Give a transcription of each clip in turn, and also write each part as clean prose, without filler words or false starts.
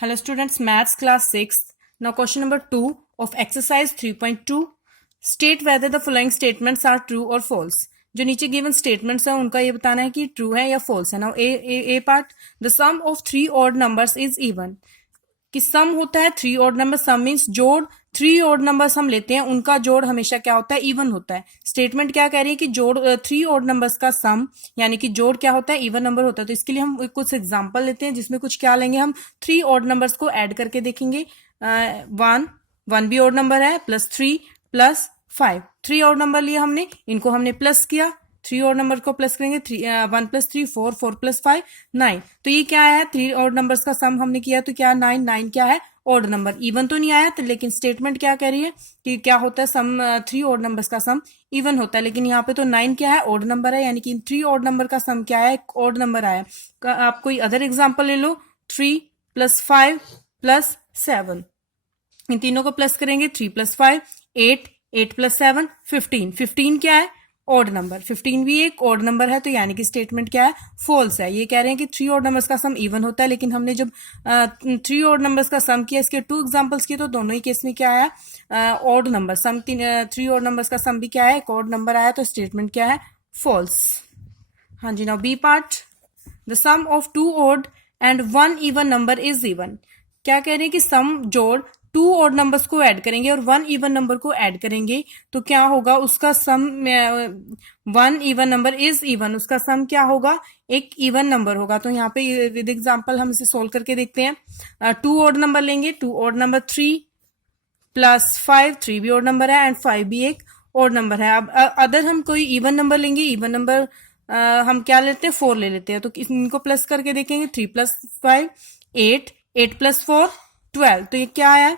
Hello students, maths class 6. Now question number 2 of exercise 3.2. State whether the following statements are true or false. जो नीचे given statements है उनका ये बताना है कि ट्रू है या फॉल्स है. Now A part, the sum of 3 odd numbers is even. कि सम होता है 3 ऑड नंबर. सम मीन्स जोड़ 3 ऑड नंबर्स हम लेते हैं उनका जोड़ हमेशा क्या होता है, इवन होता है. स्टेटमेंट क्या कह रही है कि जोड़ 3 ऑड नंबर्स का सम यानी कि जोड़ क्या होता है, इवन नंबर होता है. तो इसके लिए हम कुछ एग्जांपल लेते हैं जिसमें कुछ क्या लेंगे, हम 3 ऑड नंबर्स को ऐड करके देखेंगे. 1 भी ऑड नंबर है, +3 +5. 3 ऑड नंबर लिए हमने, इनको हमने प्लस किया. 3 और नंबर को प्लस करेंगे. 1 + 3 4, 4 + 5 9. तो ये क्या है, 3 और नंबर्स का सम हमने किया तो क्या 9. 9 क्या है, ऑड नंबर. इवन तो नहीं आया तो, लेकिन स्टेटमेंट क्या कह रही है कि क्या होता है, सम 3 ऑड नंबर्स का सम इवन होता है. लेकिन यहाँ पे तो 9 क्या है, ऑड नंबर है. यानी कि 3 ऑड नंबर का सम क्या है, ऑड नंबर आया. आप कोई अदर एग्जाम्पल ले लो. 3 + 5 + 7. इन तीनों को प्लस करेंगे. 3 + 5 8, 8 + 7 15. 15 क्या है, ऑड नंबर. 15 भी एक ऑड नंबर है. तो यानी कि स्टेटमेंट क्या है, फॉल्स है. ये कह रहे हैं कि 3 ऑड नंबर्स का सम इवन होता है. लेकिन हमने जब 3 ऑड नंबर्स का सम किया, इसके 2 एग्जांपल्स किए, तो दोनों ही केस में क्या आया, ऑड नंबर. सम 3 ऑड नंबर्स का सम भी क्या है, एक ऑड नंबर आया. तो स्टेटमेंट क्या है, फॉल्स. हाँ जी. Now B part, the sum of 2 odd and 1 even number is even. क्या कह रहे हैं कि सम जोड़ 2 ऑड नंबर्स को ऐड करेंगे और 1 इवन नंबर को ऐड करेंगे तो क्या होगा, उसका सम 1 इवन नंबर इज इवन. उसका सम क्या होगा, एक इवन नंबर होगा. तो यहाँ पे विद एग्जांपल हम इसे सोल्व करके देखते हैं. 2 ऑड नंबर लेंगे. 2 ऑड नंबर 3 + 5. 3 भी ऑड नंबर है एंड 5 भी एक ऑड नंबर है. अब अदर हम कोई इवन नंबर लेंगे. इवन नंबर हम क्या लेते हैं, 4 ले लेते हैं. तो इनको प्लस करके देखेंगे. 3 + 5 8, 8 + 4 12. तो ये क्या आया,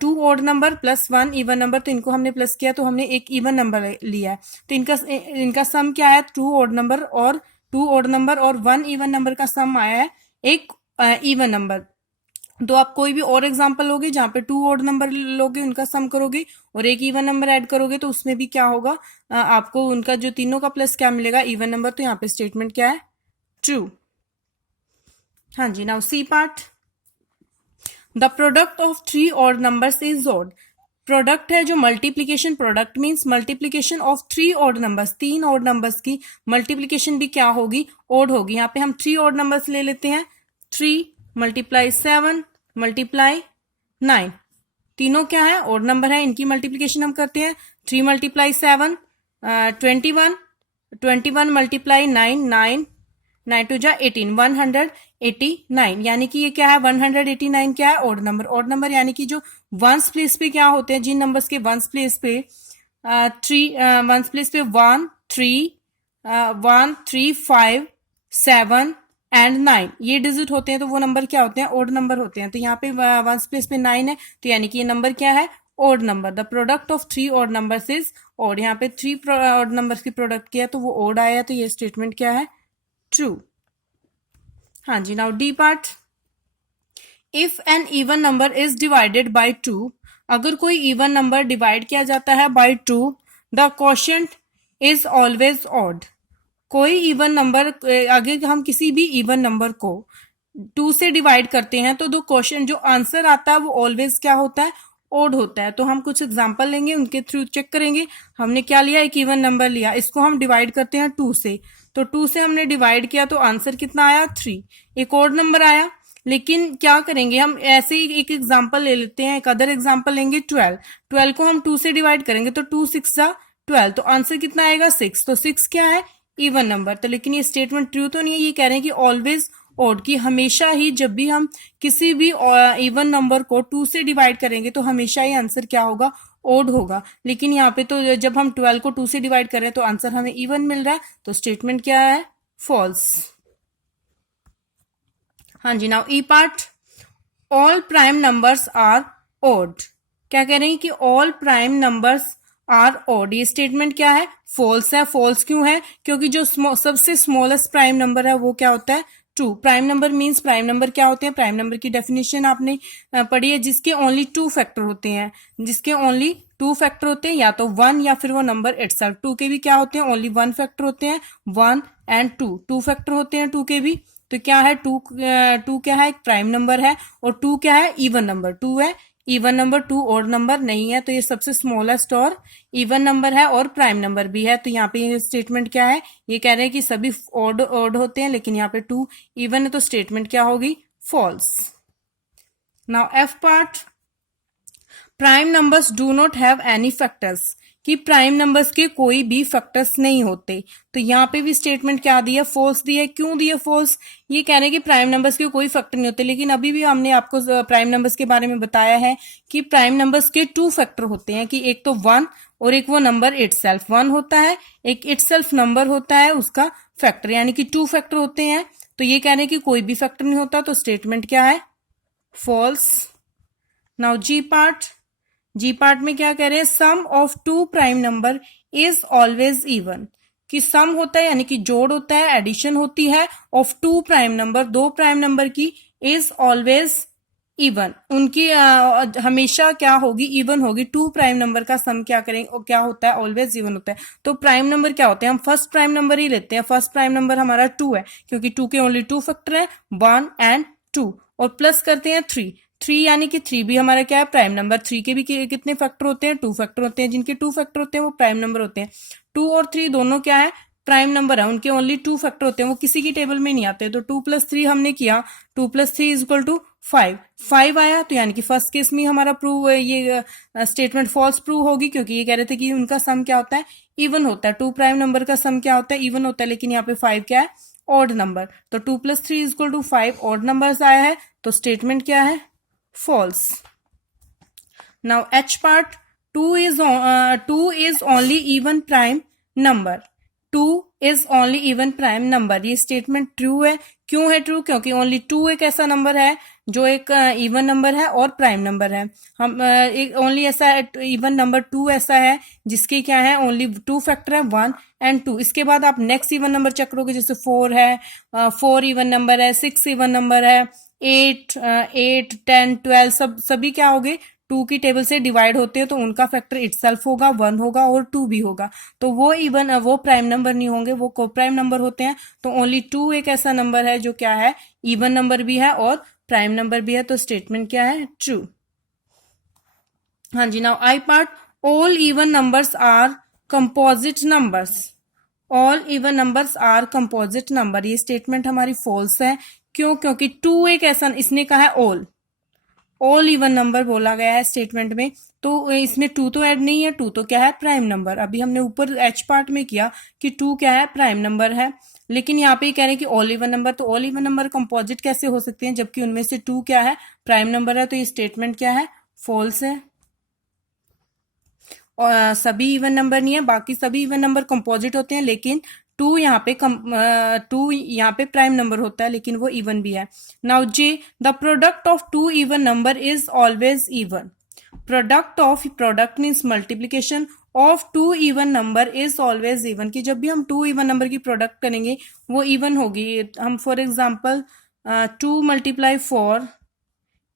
2 ऑड नंबर +1 इवन नंबर. तो इनको हमने प्लस किया तो हमने एक इवन नंबर लिया है. तो इनका सम क्या है, 2 ऑड नंबर और 2 ऑड नंबर और 1 इवन नंबर का सम आया है एक इवन नंबर. तो आप कोई भी और एग्जांपल लोगे जहां पे 2 ऑड नंबर लोगे, उनका सम करोगे और एक इवन नंबर ऐड करोगे तो उसमें भी क्या होगा, आपको उनका जो तीनों का प्लस क्या मिलेगा, इवन नंबर. तो यहाँ पे स्टेटमेंट क्या है, ट्रू. हाँ जी. Now C part, the product of 3 odd numbers is odd. Product है जो multiplication. Product means multiplication of 3 odd numbers. 3 odd numbers की मल्टीप्लीकेशन भी क्या होगी, ऑड होगी. यहाँ पे हम 3 ऑड नंबर्स ले लेते हैं. 3 × 7 × 9. तीनों क्या है, ऑड नंबर है. इनकी मल्टीप्लीकेशन हम करते हैं. 3 × 7 21, 21 × 9 9, 9 × 2 = 18, 189. यानी कि ये क्या है, 189 क्या है, ऑड नंबर. ऑड नंबर यानी कि जो वंस प्लेस पे क्या होते हैं, जिन नंबर्स के वंस प्लेस पे 1 3 5 7 एंड 9 ये डिजिट होते हैं. तो वो नंबर क्या होते हैं, ऑड नंबर होते हैं. तो यहाँ पे वंस प्लेस पे 9 है तो यानी कि ये नंबर क्या है, odd number. The product of 3 odd numbers is odd. यहाँ पे 3 ऑड नंबर्स की प्रोडक्ट किया तो वो ऑड आया. तो ये स्टेटमेंट क्या है, ट्रू. हाँ जी. Now D part, if an even number is divided by 2. अगर कोई इवन नंबर डिवाइड किया जाता है by 2, the quotient is always odd. कोई इवन नंबर, अगर हम किसी भी इवन नंबर को 2 से डिवाइड करते हैं तो क्वोशिएंट जो आंसर आता है वो ऑलवेज क्या होता है, ऑड होता है. तो हम कुछ एग्जांपल लेंगे, उनके थ्रू चेक करेंगे. हमने क्या लिया, एक इवन नंबर लिया, इसको हम डिवाइड करते हैं 2 से. तो 2 से हमने डिवाइड किया तो आंसर कितना आया, 3. एक ऑड नंबर आया. लेकिन क्या करेंगे, हम ऐसे ही एक एग्जांपल ले लेते हैं. एक अदर एग्जांपल लेंगे 12. 12 को हम 2 से डिवाइड करेंगे तो 2 × 6 = 12. तो आंसर कितना आएगा, 6. तो 6 क्या है, इवन नंबर. तो लेकिन ये स्टेटमेंट ट्रू तो नहीं है. ये कह रहे हैं कि ऑलवेज ऑड, की हमेशा ही जब भी हम किसी भी इवन नंबर को 2 से डिवाइड करेंगे तो हमेशा ही आंसर क्या होगा, ऑड होगा. लेकिन यहाँ पे तो जब हम 12 को 2 से डिवाइड कर रहे हैं तो आंसर हमें इवन मिल रहा है. तो स्टेटमेंट क्या है, फॉल्स. हाँ जी. Now E part, all prime numbers are odd. क्या कह रहे हैं कि all prime numbers are odd. ये स्टेटमेंट क्या है, फॉल्स है. फॉल्स क्यों है, क्योंकि जो सबसे स्मॉलेस्ट प्राइम नंबर है वो क्या होता है, true. Prime number means, prime number क्या होते हैं, प्राइम नंबर की डेफिनेशन आपने पढ़ी है, जिसके ओनली 2 फैक्टर होते हैं. जिसके ओनली 2 फैक्टर होते हैं, या तो 1 या फिर वो नंबर इटसेल्फ. 2 के भी क्या होते हैं, ओनली 1 फैक्टर होते हैं, 1 एंड 2. 2 फैक्टर होते हैं 2 के भी. तो क्या है, टू क्या है, एक प्राइम नंबर है, और टू क्या है, इवन नंबर, टू है even number, two odd number नहीं है, तो ये सबसे स्मॉलेस्ट और इवन नंबर है और प्राइम नंबर भी है। तो यहाँ पे ये स्टेटमेंट क्या है, ये कह रहे हैं कि सभी ऑड होते हैं, लेकिन यहाँ पे टू इवन है, तो स्टेटमेंट क्या होगी, false. Now F part, prime numbers do not have any factors, कि प्राइम नंबर्स के कोई भी फैक्टर्स नहीं होते। तो यहाँ पे भी स्टेटमेंट क्या दिया, फॉल्स दिया। क्यों दिया फॉल्स, ये कह रहे हैं कि प्राइम नंबर्स के कोई फैक्टर नहीं होते, लेकिन अभी भी हमने आपको प्राइम नंबर्स के बारे में बताया है कि प्राइम नंबर्स के टू फैक्टर होते हैं, कि एक तो वन और एक वो नंबर इटसेल्फ, वन होता है, एक इटसेल्फ नंबर होता है उसका फैक्टर, यानी कि टू फैक्टर होते हैं। तो ये कह रहे हैं कि कोई भी फैक्टर नहीं होता, तो स्टेटमेंट क्या है, false. Now G part, G part में क्या कह रहे हैं, sum of two prime number is always even, कि सम होता है यानी कि जोड़ होता है, एडिशन होती है, ऑफ टू प्राइम नंबर, दो प्राइम नंबर की, इज ऑलवेज इवन, उनकी हमेशा क्या होगी, इवन होगी। टू प्राइम नंबर का सम क्या करेंगे, क्या होता है, ऑलवेज इवन होता है। तो प्राइम नंबर क्या होते हैं, हम फर्स्ट प्राइम नंबर ही लेते हैं, फर्स्ट प्राइम नंबर हमारा टू है, क्योंकि टू के ओनली टू फैक्टर है, वन एंड टू, और प्लस करते हैं थ्री, थ्री यानी कि थ्री भी हमारा क्या है, प्राइम नंबर। थ्री के भी कितने फैक्टर होते हैं, टू फैक्टर होते हैं, जिनके टू फैक्टर होते हैं वो प्राइम नंबर होते हैं। टू और थ्री दोनों क्या है, प्राइम नंबर है, उनके ओनली टू फैक्टर होते हैं, वो किसी की टेबल में नहीं आते। तो टू प्लस थ्री हमने किया, two plus three is equal to five, five आया, तो यानी कि फर्स्ट केस में हमारा प्रूव, ये स्टेटमेंट फॉल्स प्रूव होगी, क्योंकि ये कह रहे थे कि उनका सम क्या होता है, इवन होता है। टू प्राइम नंबर का सम क्या होता है, इवन होता है, लेकिन यहाँ पे फाइव क्या है, ऑड नंबर। तो two plus three is equal to five, odd number आया है, तो स्टेटमेंट क्या है, false. Now H part, 2 is only even prime number, 2 is only even prime number, ये स्टेटमेंट ट्रू है। क्यों है ट्रू, क्योंकि ओनली टू एक ऐसा नंबर है जो एक इवन नंबर है और प्राइम नंबर है। हम एक ओनली ऐसा इवन नंबर टू ऐसा है जिसके क्या है, ओनली टू फैक्टर है, वन एंड टू। इसके बाद आप नेक्स्ट इवन नंबर चेक करोगे, जैसे फोर है, फोर इवन नंबर है, सिक्स इवन नंबर है, एट, 10, 12 सभी क्या हो गए, टू की टेबल से डिवाइड होते हैं, तो उनका फैक्टर इटसेल्फ होगा, वन होगा और टू भी होगा। तो वो इवन, वो प्राइम नंबर नहीं होंगे, वो को प्राइम नंबर होते हैं। तो ओनली टू एक ऐसा नंबर है जो क्या है, इवन नंबर भी है और प्राइम नंबर भी है। तो स्टेटमेंट क्या है, ट्रू। हाँ जी। Now I part, all even numbers are composite numbers, all even numbers are composite number, ये स्टेटमेंट हमारी फॉल्स है। क्यों, क्योंकि टू एक ऐसा, इसने कहा है ऑल इवन नंबर बोला गया है स्टेटमेंट में, तो इसमें टू तो ऐड नहीं है, टू तो क्या है, प्राइम नंबर। अभी हमने ऊपर एच पार्ट में किया कि टू क्या है, प्राइम नंबर है, लेकिन यहाँ पे कह रहे हैं कि ऑल इवन नंबर, तो ऑल इवन नंबर कंपोजिट कैसे हो सकते हैं जबकि उनमें से टू क्या है, प्राइम नंबर है। तो ये स्टेटमेंट क्या है, फॉल्स है। और सभी इवन नंबर नहीं है, बाकी सभी इवन नंबर कंपोजिट होते हैं, लेकिन टू यहाँ पे प्राइम नंबर होता है, लेकिन वो इवन भी है। Now J, the product of two even number is always even, product means multiplication of two even number is always even, कि जब भी हम टू इवन नंबर की प्रोडक्ट करेंगे वो इवन होगी। हम for example 2 × 4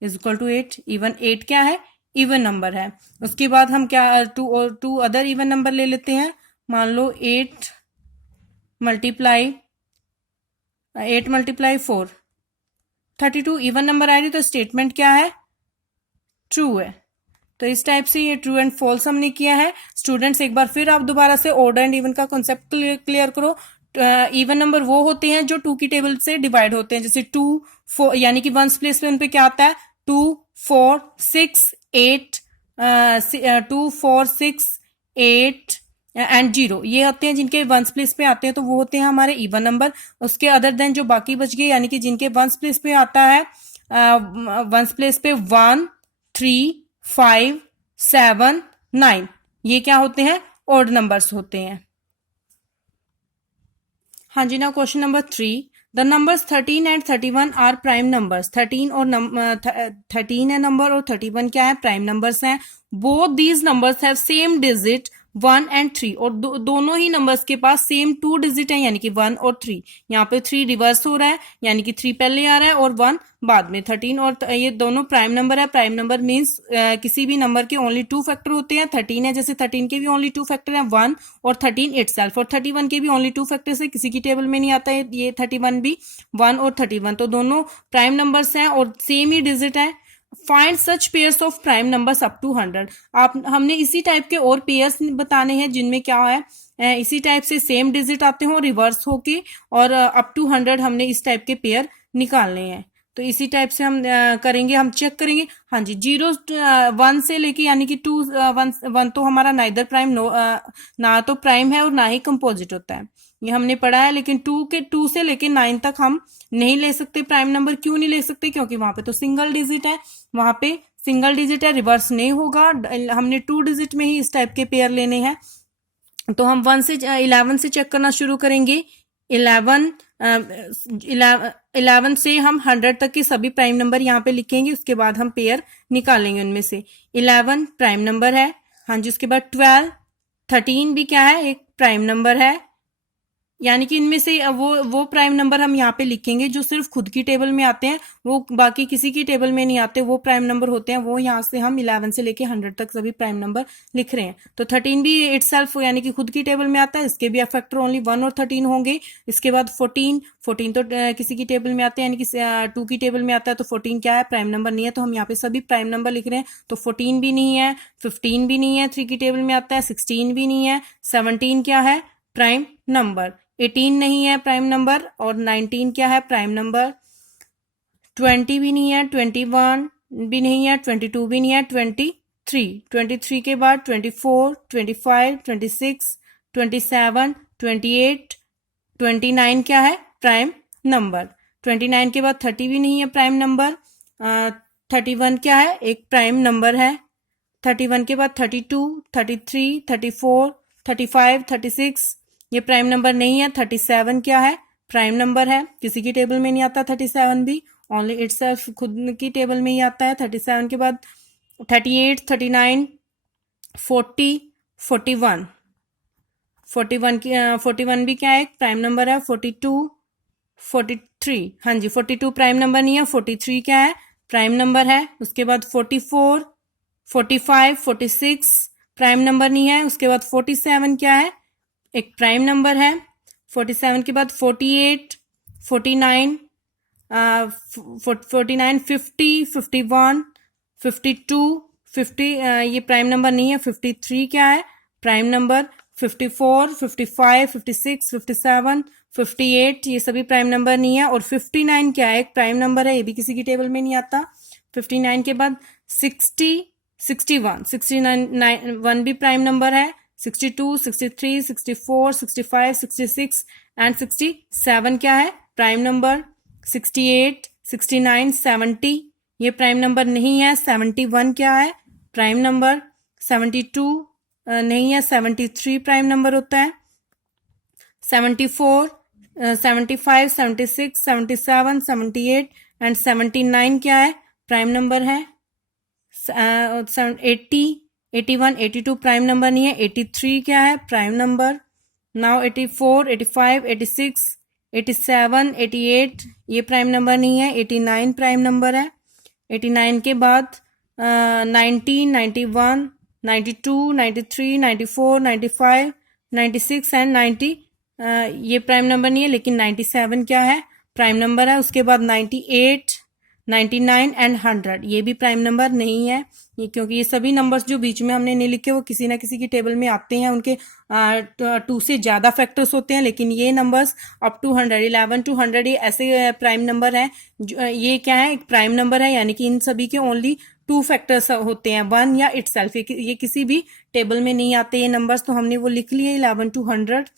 is equal to 8, even 8 क्या है, इवन नंबर है। उसके बाद हम क्या, टू अदर इवन नंबर ले लेते हैं, मान लो 8 × 4 32 इवन नंबर आएगी, तो स्टेटमेंट क्या है, ट्रू है। तो इस टाइप से ये ट्रू एंड फॉल्स हमने किया है। स्टूडेंट्स एक बार फिर आप दोबारा से ऑड एंड इवन का कॉन्सेप्ट क्लियर करो। इवन नंबर वो होते हैं जो टू की टेबल से डिवाइड होते हैं, जैसे 2, 4 यानी कि वंस प्लेस में उनपे क्या आता है, 2, 4, 6, 8, 2, 4, 6, 8 एंड 0, ये होते हैं जिनके वंस प्लेस पे आते हैं, तो वो होते हैं हमारे इवन नंबर। उसके अदर देन जो बाकी बच गए, यानी कि जिनके वंस प्लेस पे आता है, वंस प्लेस पे 1, 3, 5, 7, 9, ये क्या होते हैं, ऑड नंबर्स होते हैं। हाँ जी। Now question number 3, the numbers 13 and 31 are prime numbers, 13 है नंबर और 31 क्या है, प्राइम नंबर्स हैं। Both these numbers have same digit 1 and 3 और दोनों ही नंबर्स के पास सेम 2 डिजिट है यानी कि 1 और 3। यहाँ पे 3 रिवर्स हो रहा है यानी कि 3 पहले आ रहा है और 1 बाद में। 13 और ये दोनों प्राइम नंबर है। प्राइम नंबर मीन्स किसी भी नंबर के ओनली 2 फैक्टर होते हैं। 13 है, जैसे 13 के भी ओनली 2 फैक्टर हैं, 1 और 13 इटसेल्फ। और 31 के भी ओनली 2 फैक्टर्स है, किसी की टेबल में नहीं आता है ये 31 भी, 1 और 31। तो दोनों प्राइम नंबर्स हैं और सेम ही डिजिट है। Find such pairs of prime numbers up to 100। आप हमने इसी टाइप के और पेयर्स बताने हैं जिनमें क्या है इसी टाइप से सेम डिजिट आते हो रिवर्स होके, और अप टू 100 हमने इस टाइप के पेयर निकालने हैं। तो इसी टाइप से हम करेंगे, हम चेक करेंगे। हाँ जी, 0 1 से लेके यानी कि 2 1 तो हमारा नाइदर प्राइम ना तो प्राइम है और ना ही कंपोजिट होता है, ये हमने पढ़ा है। लेकिन 2 से लेके 9 तक हम नहीं ले सकते प्राइम नंबर। क्यों नहीं ले सकते? क्योंकि वहां पे तो सिंगल डिजिट है, वहां पे सिंगल डिजिट है, रिवर्स नहीं होगा। हमने 2 डिजिट में ही इस टाइप के पेयर लेने हैं। तो हम 1 से 11 से चेक करना शुरू करेंगे। 11 से हम 100 तक के सभी प्राइम नंबर यहाँ पे लिखेंगे, उसके बाद हम पेयर निकालेंगे उनमें से। 11 प्राइम नंबर है, हाँ जी। उसके बाद 12, 13 भी क्या है, एक प्राइम नंबर है। यानी कि इनमें से वो प्राइम नंबर हम यहाँ पे लिखेंगे जो सिर्फ खुद की टेबल में आते हैं, वो बाकी किसी की टेबल में नहीं आते, वो प्राइम नंबर होते हैं। वो यहाँ से हम 11 से लेके 100 तक सभी प्राइम नंबर लिख रहे हैं। तो 13 भी इटसेल्फ यानी कि खुद की टेबल में आता है, इसके भी फैक्टर ओनली 1 और 13 होंगे। इसके बाद 14 तो किसी की टेबल में आते हैं, यानी कि 2 की टेबल में आता है। तो 14 क्या है, प्राइम नंबर नहीं है, तो हम यहाँ पे सभी प्राइम नंबर लिख रहे हैं। तो 14 भी नहीं है, 15 भी नहीं है, 3 की टेबल में आता है। 16 भी नहीं है, 17 क्या है, प्राइम नंबर। 18 नहीं है प्राइम नंबर, और 19 क्या है, प्राइम नंबर। 20 भी नहीं है, 21 भी नहीं है, 22 भी नहीं है, 23 के बाद 24, 25, 26, 27, 28, 29 क्या है, प्राइम नंबर। 29 के बाद 30 भी नहीं है प्राइम नंबर। 31 क्या है, एक प्राइम नंबर है। 31 के बाद 32, 33, 34, 35, 36 ये प्राइम नंबर नहीं है। 37 क्या है, प्राइम नंबर है, किसी की टेबल में नहीं आता। 37 भी ओनली इटसेल्फ खुद की टेबल में ही आता है। 37 के बाद 38, 39, 40, 41, 41 भी क्या है, एक प्राइम नंबर है। 42, 43, हाँ जी 42 प्राइम नंबर नहीं है। 43 क्या है, प्राइम नंबर है। उसके बाद 44, 45, 46 प्राइम नंबर नहीं है। उसके बाद 47 क्या है, एक प्राइम नंबर है। 47 के बाद 48, 49, 49, 50, 51, 52, 50 ये प्राइम नंबर नहीं है। 53 क्या है, प्राइम नंबर। 54, 55, 56, 57, 58 ये सभी प्राइम नंबर नहीं है। और 59 क्या है, एक प्राइम नंबर है, ये भी किसी की टेबल में नहीं आता। 59 के बाद 60, 61, 69 भी प्राइम नंबर है। 62, 63, 64, 65, 66 एंड 67 क्या है, प्राइम नंबर। 68, 69, 70 ये प्राइम नंबर नहीं है। 71 क्या है, प्राइम नंबर। 72 नहीं है। 73 प्राइम नंबर होता है। 74, 75, 76, 77, 78 एंड 79 क्या है, प्राइम नंबर है। 80, 81, 82 प्राइम नंबर नहीं है। 83 क्या है, प्राइम नंबर। नाउ 84, 85, 86, 87, 88 ये प्राइम नंबर नहीं है। 89 प्राइम नंबर है। 89 के बाद 90, 91, 92, 93, 94, 95, 96 एंड 90 ये प्राइम नंबर नहीं है। लेकिन 97 क्या है, प्राइम नंबर है। उसके बाद 98, 99 एंड 100 ये भी प्राइम नंबर नहीं है। ये क्योंकि ये सभी नंबर्स जो बीच में हमने नहीं लिखे वो किसी ना किसी की टेबल में आते हैं, उनके 2 से ज्यादा फैक्टर्स होते हैं। लेकिन ये नंबर्स अप टू 100, 11 to 100 ये ऐसे प्राइम नंबर है। ये क्या है, एक प्राइम नंबर है, यानी कि इन सभी के ओनली 2 फैक्टर्स होते हैं, 1 या इटसेल्फ। ये किसी भी टेबल में नहीं आते ये नंबर्स। तो हमने वो लिख लिए 11 to 100।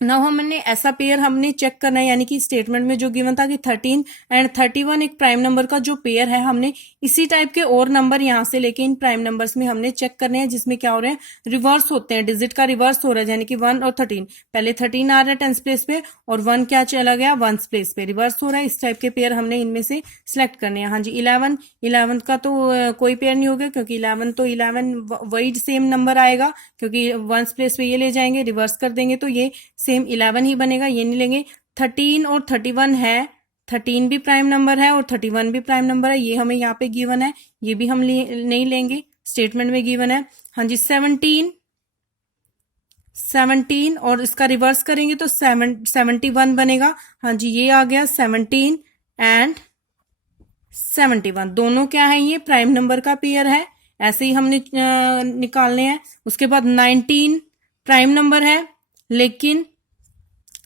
नाउ हमने ऐसा पेयर हमने चेक करना है, यानी कि स्टेटमेंट में जो गिवन था कि 13 एंड 31 एक प्राइम नंबर का जो पेयर है, हमने इसी टाइप के और नंबर यहां से लेके इन प्राइम नंबर्स में हमने चेक करने हैं, जिसमें क्या हो रहे हैं, रिवर्स होते हैं, डिजिट का रिवर्स हो रहा है, यानी कि 1 और 13, पहले 13 आ रहा है टेंस प्लेस पे और 1 क्या चला गया वंस प्लेस पे, रिवर्स हो रहा है। इस टाइप के पेयर हमने इनमें से सिलेक्ट करने हैं। हाँ जी, 11 का तो कोई पेयर नहीं होगा, क्योंकि 11 तो 11 वही सेम नंबर आएगा, क्योंकि वंस प्लेस पे ये ले जाएंगे, रिवर्स कर देंगे तो ये सेम 11 ही बनेगा, ये नहीं लेंगे। 13 और 31 है, 13 भी प्राइम नंबर है और 31 भी प्राइम नंबर है, ये हमें यहाँ पे गिवन है, ये भी हम नहीं लेंगे, स्टेटमेंट में गिवन है। हाँ जी, 17 और इसका रिवर्स करेंगे तो 71 बनेगा। हाँ जी, ये आ गया 17 एंड 71, दोनों क्या है, ये प्राइम नंबर का पेयर है, ऐसे ही हमने निकालने हैं। उसके बाद 19 प्राइम नंबर है, लेकिन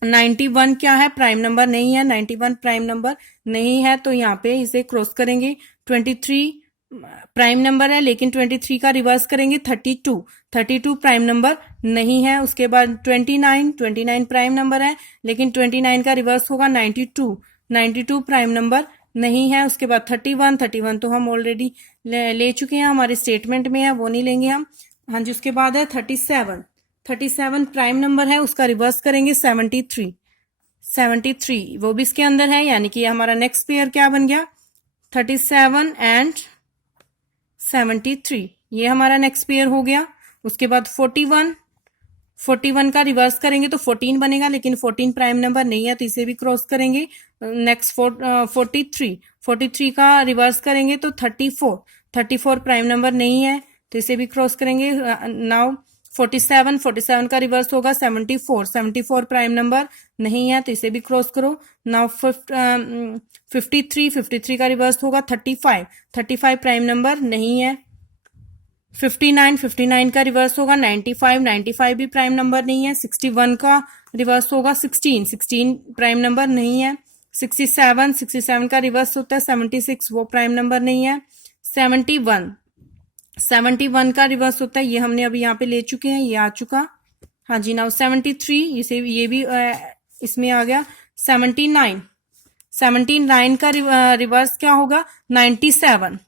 91 क्या है, प्राइम नंबर नहीं है, 91 प्राइम नंबर नहीं है, तो यहाँ पे इसे क्रॉस करेंगे। 23 प्राइम नंबर है, लेकिन 23 का रिवर्स करेंगे 32 प्राइम नंबर नहीं है। उसके बाद 29 प्राइम नंबर है, लेकिन 29 का रिवर्स होगा 92 प्राइम नंबर नहीं है। उसके बाद 31 तो हम ऑलरेडी ले चुके हैं, हमारे स्टेटमेंट में है, वो नहीं लेंगे हम। हाँ जी, उसके बाद है 37 प्राइम नंबर है, उसका रिवर्स करेंगे 73 वो भी इसके अंदर है, यानी कि हमारा नेक्स्ट पेयर क्या बन गया, 37 एंड 73, ये हमारा नेक्स्ट पेयर हो गया। उसके बाद 41 का रिवर्स करेंगे तो 14 बनेगा, लेकिन 14 प्राइम नंबर नहीं है, तो इसे भी क्रॉस करेंगे। नेक्स्ट 43 का रिवर्स करेंगे तो 34 प्राइम नंबर नहीं है, तो इसे भी क्रॉस करेंगे। नाउ 47 का रिवर्स होगा 74 प्राइम नंबर नहीं है, तो इसे भी क्रॉस करो। नाउ 53 का रिवर्स होगा 35 प्राइम नंबर नहीं है। 59 का रिवर्स होगा 95 भी प्राइम नंबर नहीं है। 61 का रिवर्स होगा 16 प्राइम नंबर नहीं है। 67 का रिवर्स होता है 76, वो प्राइम नंबर नहीं है। 71 का रिवर्स होता है, ये हमने अभी यहाँ पे ले चुके हैं, ये आ चुका। हाँ जी, नाउ 73, ये भी इसमें आ गया। 79 का रिवर्स क्या होगा 97,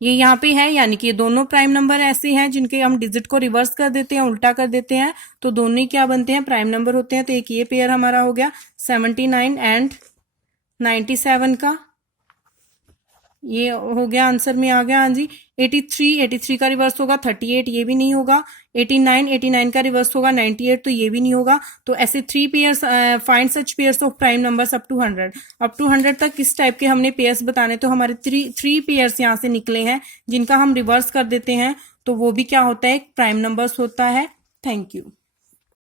ये यहाँ पे है, यानी कि ये दोनों प्राइम नंबर ऐसे हैं जिनके हम डिजिट को रिवर्स कर देते हैं, उल्टा कर देते हैं, तो दोनों ही क्या बनते हैं, प्राइम नंबर होते हैं। तो एक ये पेयर हमारा हो गया 79 एंड 97 का, ये हो गया, आंसर में आ गया। हाँ जी, 83 का रिवर्स होगा 38, ये भी नहीं होगा। 89 का रिवर्स होगा 98, तो ये भी नहीं होगा। तो ऐसे 3 pairs, find such pairs of prime numbers up to 100 तक किस टाइप के हमने पेयर्स बताने, तो हमारे 3 पेयर्स यहाँ से निकले हैं जिनका हम रिवर्स कर देते हैं, तो वो भी क्या होता है, प्राइम नंबर्स होता है। Thank you.